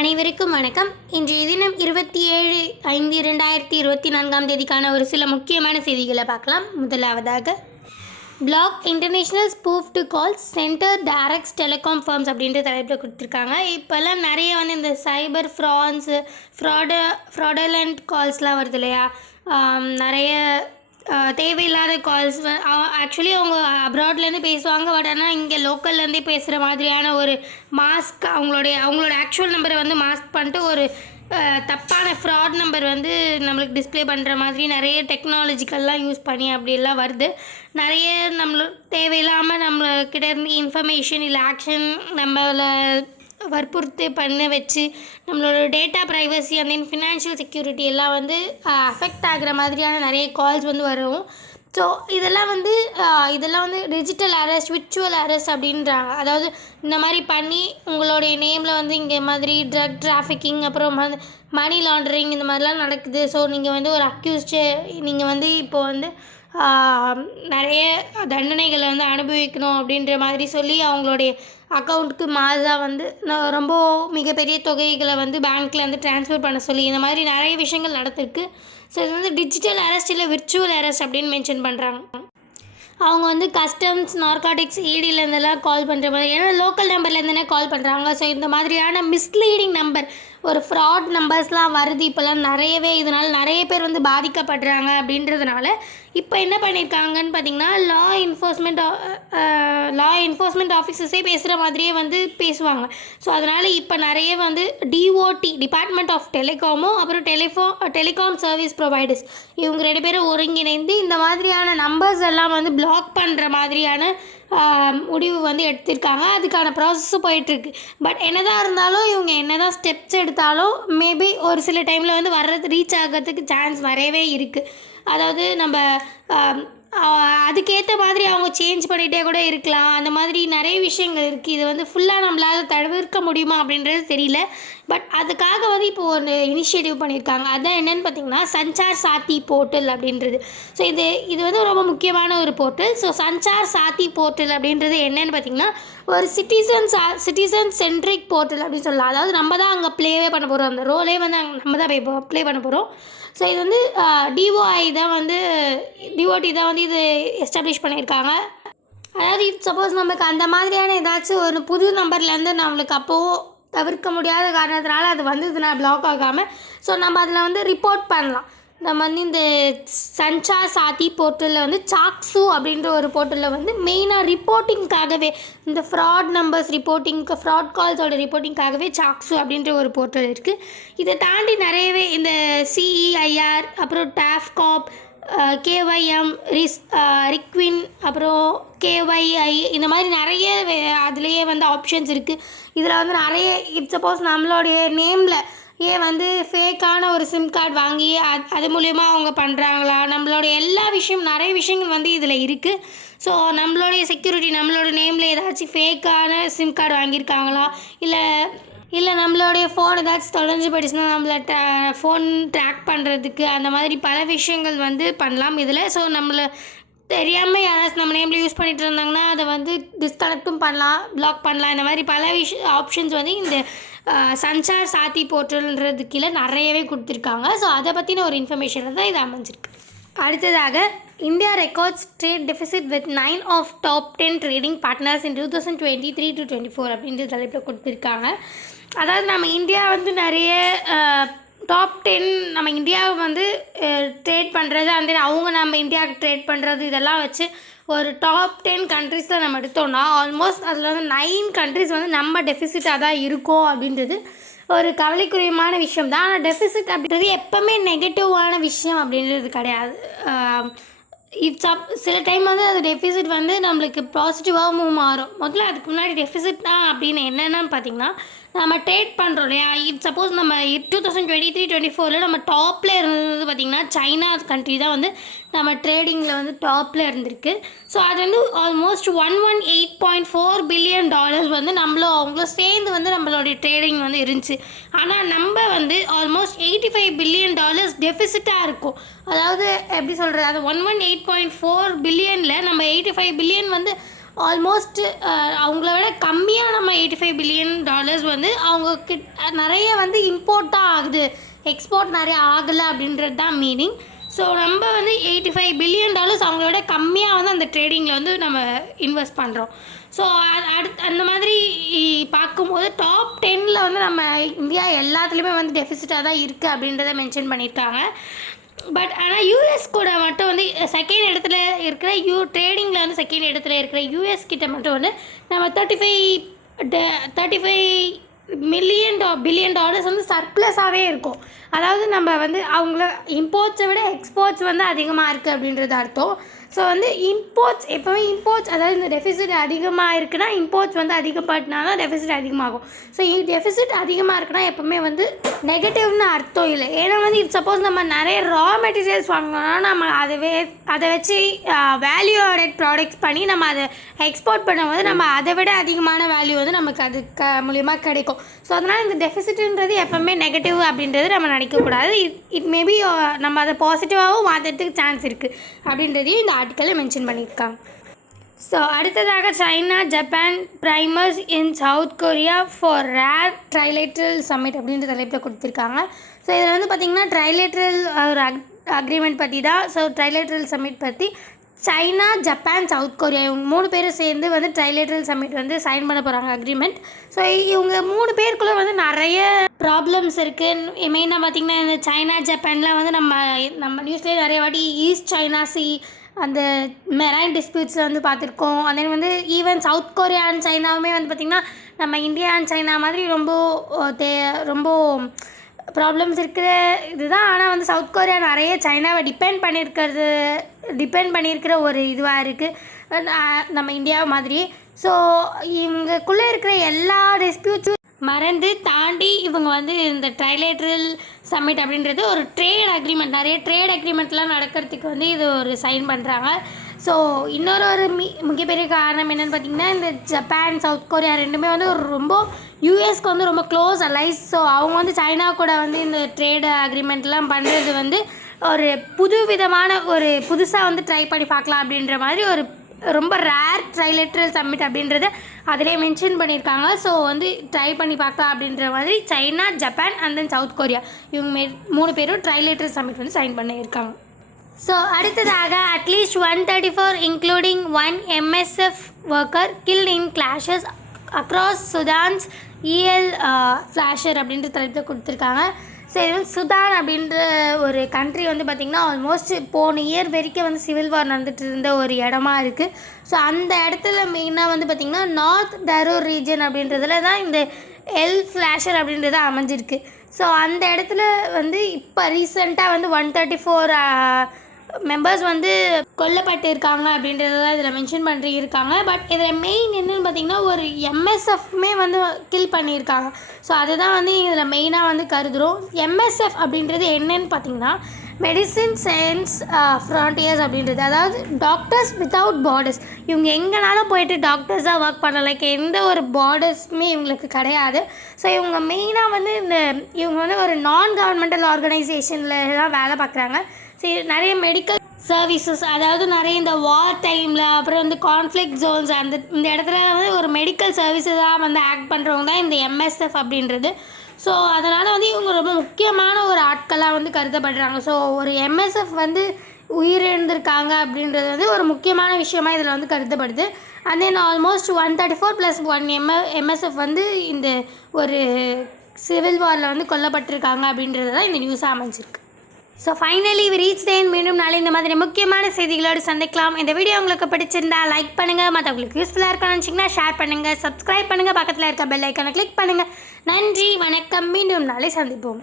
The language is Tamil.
அனைவருக்கும் வணக்கம். இன்றைய தினம் 27/5/2024 ஒரு சில முக்கியமான செய்திகளை பார்க்கலாம். முதலாவதாக, block international spoofed calls centre directs telecom firms அப்படின்ற தலைப்பில் கொடுத்துருக்காங்க. இப்போல்லாம் நிறைய இந்த சைபர் ஃப்ராடலண்ட் கால்ஸ்லாம் வருது இல்லையா? நிறைய தேவையில்லாத கால்ஸ். ஆக்சுவலி அவங்க அப்ராட்லேருந்து பேசுவாங்க, பட் ஆனால் இங்கே லோக்கல்லேருந்தே பேசுகிற மாதிரியான ஒரு மாஸ்க் அவங்களோட ஆக்சுவல் நம்பரை மாஸ்க் பண்ணிட்டு ஒரு தப்பான ஃப்ராட் நம்பர் நம்மளுக்கு டிஸ்பிளே பண்ணுற மாதிரி நிறைய டெக்னாலஜிக்கல்லாம் யூஸ் பண்ணி அப்படியெல்லாம் வருது. நிறைய தேவையில்லாமல் நம்மக்கிட்ட இருந்து இன்ஃபர்மேஷன் இல்லை ஆக்ஷன் நம்மளை வற்புறுத்தி பண்ண வச்சு நம்மளோட டேட்டா ப்ரைவசி அந்த ஃபினான்ஷியல் செக்யூரிட்டி எல்லாம் அஃபெக்ட் ஆகிற மாதிரியான நிறைய கால்ஸ் வரும். ஸோ இதெல்லாம் டிஜிட்டல் அரெஸ்ட், விர்ச்சுவல் அரெஸ்ட் அப்படின்றாங்க. அதாவது இந்த மாதிரி பண்ணி உங்களுடைய நேமில் இங்கே மாதிரி ட்ரக் டிராஃபிக்கிங், அப்புறம் மணி லாண்ட்ரிங் இந்த மாதிரிலாம் நடக்குது. ஸோ நீங்கள் ஒரு அக்யூஸ்டு, நீங்கள் இப்போது நிறைய தண்டனைகளை அனுபவிக்கணும் அப்படின்ற மாதிரி சொல்லி அவங்களுடைய அக்கௌண்ட்டுக்கு மாதம் ரொம்ப மிகப்பெரிய தொகைகளை பேங்க்லேருந்து ட்ரான்ஸ்ஃபர் பண்ண சொல்லி இந்த மாதிரி நிறைய விஷயங்கள் நடந்திருக்கு. ஸோ இது டிஜிட்டல் அரெஸ்ட் இல்லை விர்ச்சுவல் அரெஸ்ட் அப்படின்னு மென்ஷன் பண்ணுறாங்க. அவங்க கஸ்டம்ஸ், நார்காட்டிக்ஸ், ஈடியிலேருந்தெல்லாம் கால் பண்ணுற மாதிரி, ஏன்னா லோக்கல் நம்பர்லேருந்துனே கால் பண்ணுறாங்க. ஸோ இந்த மாதிரியான மிஸ்லீடிங் நம்பர், ஒரு ஃப்ராட் நம்பர்ஸ்லாம் வருது இப்போல்லாம் நிறையவே. இதனால் நிறைய பேர் பாதிக்கப்படுறாங்க. அப்படின்றதுனால இப்போ என்ன பண்ணியிருக்காங்கன்னு பார்த்திங்கன்னா, லா என்ஃபோர்ஸ்மெண்ட் ஆஃபீஸர்ஸே பேசுகிற மாதிரியே பேசுவாங்க. ஸோ அதனால் இப்போ நிறைய டிஓடி, டிபார்ட்மெண்ட் ஆஃப் டெலிகாமும் அப்புறம் டெலிகாம் சர்வீஸ் ப்ரொவைடர்ஸ், இவங்க 2 பேரும் ஒருங்கிணைந்து இந்த மாதிரியான நம்பர்ஸ் எல்லாம் பிளாக் பண்ணுற மாதிரியான முடிவு எடுத்திருக்காங்க. அதுக்கான ப்ராசஸும் போயிட்டுருக்கு. பட் என்னதான் இருந்தாலும் இவங்க என்னதான் ஸ்டெப்ஸ் எடுத்தாலும் மேபி ஒரு சில டைமில் வர்றது ரீச் ஆகிறதுக்கு சான்ஸ் நிறையவே இருக்குது. அதாவது நம்ம அதுக்கேற்ற மாதிரி அவங்க சேஞ்ச் பண்ணிகிட்டே கூட இருக்கலாம். அந்த மாதிரி நிறைய விஷயங்கள் இருக்குது. இது ஃபுல்லாக நம்மளால் தவிர்க்க முடியுமா அப்படின்றது தெரியல. பட் அதுக்காக இப்போ ஒரு இனிஷியேட்டிவ் பண்ணியிருக்காங்க. அதுதான் என்னென்னு பார்த்திங்கன்னா, சஞ்சார் சாத்தி போர்ட்டல் அப்படின்றது. ஸோ இது ரொம்ப முக்கியமான ஒரு போர்ட்டல். ஸோ சஞ்சார் சாத்தி போர்ட்டல் அப்படின்றது என்னென்னு பார்த்திங்கன்னா, ஒரு சிட்டிசன் சென்ட்ரிக் போர்ட்டல் அப்படின்னு சொல்லலாம். அதாவது நம்ம தான் அங்கே ப்ளேவே பண்ண போகிறோம், அந்த ரோலே நம்ம தான் ப்ளே பண்ண போகிறோம். ஸோ இது டிஓடி தான் இது எஸ்டாப்ளிஷ் பண்ணியிருக்காங்க. அதாவது சப்போஸ் நமக்கு அந்த மாதிரியான ஏதாச்சும் ஒரு புது நம்பர்லேருந்து நம்மளுக்கு அப்போது தவிர்க்க முடியாத காரணத்தினால அது வந்ததுன்னா பிளாக் ஆகாமல், ஸோ நம்ம அதில் ரிப்போர்ட் பண்ணலாம். நம்ம இந்த சஞ்சார் சாத்தி போர்ட்டலில் சாக்ஸு அப்படின்ற ஒரு போர்ட்டலில் மெயினாக ரிப்போர்ட்டிங்காகவே, இந்த ஃப்ராட் நம்பர்ஸ் ரிப்போர்ட்டிங்க்கு, ஃப்ராட் கால்ஸோட ரிப்போர்ட்டிங்காகவே சாக்ஸு அப்படின்ற ஒரு போர்ட்டல் இருக்குது. இதை தாண்டி நிறையவே இந்த CEIR, அப்புறம் டாஃப்காப், KYM, ரிக்வின், அப்புறம் KYI, இந்த மாதிரி நிறைய அதுலேயே ஆப்ஷன்ஸ் இருக்குது. இதில் நிறைய சப்போஸ் நம்மளுடைய நேமில் ஃபேக்கான ஒரு சிம் கார்டு வாங்கி அது மூலயமா அவங்க பண்ணுறாங்களா, நம்மளோட நிறைய விஷயங்கள் இதில் இருக்குது. ஸோ நம்மளுடைய செக்யூரிட்டி, நம்மளோட நேமில் ஏதாச்சும் ஃபேக்கான சிம் கார்டு வாங்கியிருக்காங்களா, இல்லை நம்மளுடைய ஃபோன் ஏதாச்சும் தொலைஞ்சு போயிடுச்சுன்னா நம்மளை ஃபோன் ட்ராக் பண்ணுறதுக்கு அந்த மாதிரி பல விஷயங்கள் பண்ணலாம் இதில். ஸோ நம்மளை தெரியாமல் யாராச்சும் நம்ம நேமில் யூஸ் பண்ணிகிட்டு இருந்தாங்கன்னா அதை டிஸ்கனெக்டும் பண்ணலாம், பிளாக் பண்ணலாம். இந்த மாதிரி பல ஆப்ஷன்ஸ் இந்த சஞ்சார் சாத்தி போர்ட்டல்ன்றது கீழே நிறையவே கொடுத்துருக்காங்க. ஸோ அதை பற்றின ஒரு இன்ஃபர்மேஷனில் தான் இது அமைஞ்சிருக்கு. அடுத்ததாக, India records trade deficit with 9 of top 10 trading partners in 2023-24 அப்படின்ற தலைப்பில் கொடுத்துருக்காங்க. அதாவது நம்ம இந்தியா நிறைய டாப் 10 நம்ம இந்தியாவை ட்ரேட் பண்ணுறது, அவங்க நம்ம இந்தியாவுக்கு ட்ரேட் பண்ணுறது, இதெல்லாம் வச்சு ஒரு டாப் 10 கண்ட்ரீஸில் நம்ம எடுத்தோம்னா ஆல்மோஸ்ட் அதில் 9 கண்ட்ரீஸ் நம்ம டெஃபிசிட்டாக தான் இருக்கும் அப்படின்றது ஒரு கவலைக்குரியமான விஷயம் தான். ஆனால் டெஃபிசிட் அப்படின்றது எப்போவுமே நெகட்டிவான விஷயம் அப்படின்றது கிடையாது. சில டைம் அது டெஃபிசிட் நம்மளுக்கு பாசிட்டிவாகவும் மாறும். முதல்ல அதுக்கு முன்னாடி டெஃபிசிட் தான் அப்படின்னு என்னென்னு பார்த்திங்கன்னா, நம்ம ட்ரேட் பண்ணுறோம் இல்லையா? சப்போஸ் நம்ம 2023-24 நம்ம டாப்பில் இருந்தது பார்த்திங்கன்னா, சைனா கண்ட்ரி தான் நம்ம ட்ரேடிங்கில் டாப்பில் இருந்திருக்கு. ஸோ அது ஆல்மோஸ்ட் $118.4 பில்லியன் நம்மளும் அவங்களும் சேர்ந்து நம்மளுடைய ட்ரேடிங் இருந்துச்சு. ஆனால் நம்ம ஆல்மோஸ்ட் $85 பில்லியன் டெஃபிசிட்டாக இருக்கும். அதாவது எப்படி சொல்கிறது, அது 118.4 பில்லியனில் நம்ம 85 பில்லியன் ஆல்மோஸ்ட் அவங்கள விட கம்மியாக நம்ம $85 பில்லியன் வந்து அவங்க நிறைய வந்து இம்போர்ட் தான் ஆகுது, எக்ஸ்போர்ட் நிறைய ஆகலை அப்படின்றது தான் மீனிங். ஸோ நம்ம வந்து $85 பில்லியன் அவங்களோட கம்மியாக வந்து அந்த ட்ரேடிங்கில் வந்து நம்ம இன்வெஸ்ட் பண்ணுறோம். ஸோ அந்த மாதிரி பார்க்கும்போது டாப் 10ல் வந்து நம்ம இந்தியா எல்லாத்துலேயுமே வந்து டெஃபிசிட்டாக தான் இருக்குது அப்படின்றத மென்ஷன் பண்ணியிருக்காங்க. பட் ஆனால் யூஎஸ் கூட மட்டும் வந்து செகண்ட் இடத்துல இருக்கிற ட்ரேடிங்கில் வந்து செகண்ட் இடத்துல இருக்கிற யூஎஸ் கிட்ட மட்டும் வந்து நம்ம $35 பில்லியன் வந்து சர்ப்ளஸாகவே இருக்கும். அதாவது நம்ம வந்து அவங்கள இம்போர்ட்ஸை விட எக்ஸ்போர்ட்ஸ் வந்து அதிகமாக இருக்குது அப்படின்றது அர்த்தம். ஸோ வந்து எப்போவுமே இம்போர்ட்ஸ், அதாவது இந்த டெஃபிசிட் அதிகமாக இருக்குன்னா இம்போர்ட்ஸ் வந்து அதிகப்பட்டுனா தான் டெஃபிசிட் அதிகமாகும். ஸோ டெஃபிசிட் அதிகமாக இருக்குன்னா எப்போவுமே வந்து நெகட்டிவ்னு அர்த்தம் இல்லை. ஏன்னா வந்து சப்போஸ் நம்ம நிறைய ரா மெட்டீரியல்ஸ் வாங்கினோம்னா நம்ம அதை வச்சு வேல்யூ ஆடட் ப்ராடக்ட்ஸ் பண்ணி நம்ம அதை எக்ஸ்போர்ட் பண்ணும்போது நம்ம அதை விட அதிகமான வேல்யூ வந்து நமக்கு அது மூலிமா கிடைக்கும். ஸோ அதனால் இந்த டெஃபிசிட்டுன்றது எப்போவுமே நெகட்டிவ் அப்படின்றது நம்ம நினைக்கக்கூடாது. இட் மேபி நம்ம அதை பாசிட்டிவாகவும் மாற்றுறதுக்கு சான்ஸ் இருக்குது அப்படின்றதையும் இந்த ஆர்டிக்கலில் மென்ஷன் பண்ணியிருக்காங்க. ஸோ அடுத்ததாக China Japan premiers in South Korea for rare trilateral summit அப்படின்ற தலைப்பில் கொடுத்துருக்காங்க. ஸோ இதில் வந்து பார்த்திங்கன்னா ட்ரைலேட்ரல் ஒரு அக்ரிமெண்ட் பற்றி தான். ஸோ ட்ரைலேட்ரல் சம்மிட் பற்றி சைனா ஜப்பான் சவுத் கொரியா இவங்க 3 பேரும் சேர்ந்து வந்து ட்ரைலேட்ரல் சம்மிட் வந்து சைன் பண்ண போகிறாங்க அக்ரிமெண்ட். ஸோ இவங்க 3 பேருக்குள்ளே வந்து நிறைய ப்ராப்ளம்ஸ் இருக்குது. மெயினாக பார்த்திங்கன்னா இந்த சைனா ஜப்பான்லாம் வந்து நம்ம நியூஸ்லேயே நிறைய வாட்டி ஈஸ்ட் சைனா சி அந்த மெரைன் டிஸ்பியூட்ஸில் வந்து பார்த்துருக்கோம். அதே வந்து ஈவன் சவுத் கொரியா அண்ட் சைனாவுமே வந்து பார்த்திங்கன்னா நம்ம இந்தியா அண்ட் சைனா மாதிரி ரொம்ப ப்ராப்ளம்ஸ் இருக்கிற இதுதான். ஆனால் வந்து சவுத் கொரியா நிறைய சைனாவை டிபெண்ட் பண்ணியிருக்கிற ஒரு இதுவாக இருக்குது நம்ம இந்தியா மாதிரி. ஸோ இவங்களுக்குள்ளே இருக்கிற எல்லா டிஸ்பியூட்ஸும் மறந்து தாண்டி இவங்க வந்து இந்த ட்ரைலேட்ரல் சம்மிட் அப்படின்றது ஒரு ட்ரேட் அக்ரிமெண்ட், நிறைய ட்ரேட் அக்ரிமெண்ட்லாம் நடக்கிறதுக்கு வந்து இது ஒரு சைன் பண்ணுறாங்க. ஸோ இன்னொரு மிகப்பெரிய காரணம் என்னென்னு பார்த்திங்கன்னா இந்த ஜப்பான் சவுத் கொரியா ரெண்டுமே வந்து ரொம்ப யூஎஸ்க்கு வந்து ரொம்ப க்ளோஸ் அலைஸ். ஸோ அவங்க வந்து சைனா கூட வந்து இந்த ட்ரேட் அக்ரிமெண்ட்லாம் பண்ணுறது வந்து ஒரு புதுசாக வந்து ட்ரை பண்ணி பார்க்கலாம் அப்படின்ற மாதிரி ஒரு ரொம்ப ரேர் ட்ரைலேட்ரல் சம்மிட் அப்படின்றத அதிலே மென்ஷன் பண்ணியிருக்காங்க. ஸோ வந்து ட்ரை பண்ணி பார்க்கலாம் அப்படின்ற மாதிரி சைனா ஜப்பான் அண்ட் தென் சவுத் கொரியா இவங்க 3 பேரும் ட்ரைலேட்ரல் சம்மிட் வந்து சைன் பண்ணியிருக்காங்க. ஸோ அடுத்ததாக at least 134 including 1 MSF worker killed in clashes across Sudan's Fasher அப்படின்ற தலைப்பில் கொடுத்துருக்காங்க. ஸோ இது வந்து சுதான் அப்படின்ற ஒரு கண்ட்ரி வந்து பார்த்திங்கன்னா ஆல்மோஸ்ட் போன இயர் வரைக்கும் வந்து சிவில் வார் நடந்துகிட்டு இருந்த ஒரு இடமா இருக்குது. ஸோ அந்த இடத்துல மெயினாக வந்து பார்த்திங்கன்னா நார்த் டரோர் ரீஜன் அப்படின்றதுல தான் இந்த ஃப்ளாஷர் அப்படின்றது அமைஞ்சிருக்கு. ஸோ அந்த இடத்துல வந்து இப்போ ரீசெண்டாக வந்து 134 மெம்பர்ஸ் வந்து கொல்லப்பட்டு இருக்காங்க அப்படின்றது தான் இதில் மென்ஷன் பண்ணியிருக்காங்க. பட் இதில் மெயின் என்னென்னு பார்த்திங்கன்னா ஒரு MSFமே வந்து கில் பண்ணியிருக்காங்க. ஸோ அதுதான் வந்து இதில் மெயினாக வந்து கருதுகிறோம். MSF அப்படின்றது என்னன்னு பார்த்திங்கன்னா மெடிசின் சயின்ஸ் ஃப்ரான்டியர்ஸ் அப்படின்றது, அதாவது டாக்டர்ஸ் வித்தவுட் பார்டர்ஸ். இவங்க எங்கேனாலும் போயிட்டு டாக்டர்ஸாக ஒர்க் பண்ணலாம், லைக் எந்த ஒரு பார்டர்ஸுமே இவங்களுக்கு கிடையாது. ஸோ இவங்க மெயினாக வந்து இவங்க வந்து ஒரு நான் கவர்மெண்டல் ஆர்கனைசேஷனில் தான் வேலை பார்க்குறாங்க. சரி, நிறைய மெடிக்கல் சர்வீசஸ், அதாவது நிறைய இந்த வார் டைமில் அப்புறம் வந்து கான்ஃப்ளிக்ட் ஜோன்ஸ் இந்த இடத்துல வந்து ஒரு மெடிக்கல் சர்வீஸஸாக வந்து ஆக்ட் பண்ணுறவங்க தான் இந்த MSF அப்படின்றது. ஸோ அதனால் வந்து இவங்க ரொம்ப முக்கியமான ஒரு ஆட்களாக வந்து கருதப்படுறாங்க. ஸோ ஒரு MSF வந்து உயிரிழந்திருக்காங்க அப்படின்றது வந்து ஒரு முக்கியமான விஷயமாக இதில் வந்து கருதப்படுது. அண்ட் தென் ஆல்மோஸ்ட் 134 + 1 MSF வந்து இந்த ஒரு சிவில் வாரில் வந்து கொல்லப்பட்டிருக்காங்க அப்படின்றது தான் இந்த நியூஸாக அமைஞ்சிருக்கு. ஸோ ஃபைனலி ரீச் தேன் மீண்டும் நாளை இந்த மாதிரி முக்கியமான செய்திகளோடு சந்திக்கலாம். இந்த வீடியோ உங்களுக்கு பிடிச்சிருந்தா லைக் பண்ணுங்கள், மற்றவங்களுக்கு யூஸ்ஃபுல்லாக இருக்கணும்னு நினச்சிங்கன்னா ஷேர் பண்ணுங்கள், சப்ஸ்கிரைப் பண்ணுங்கள், பக்கத்தில் இருக்க பெல் ஐக்கானை கிளிக் பண்ணுங்கள். நன்றி, வணக்கம், மீண்டும் நாளை சந்திப்போம்.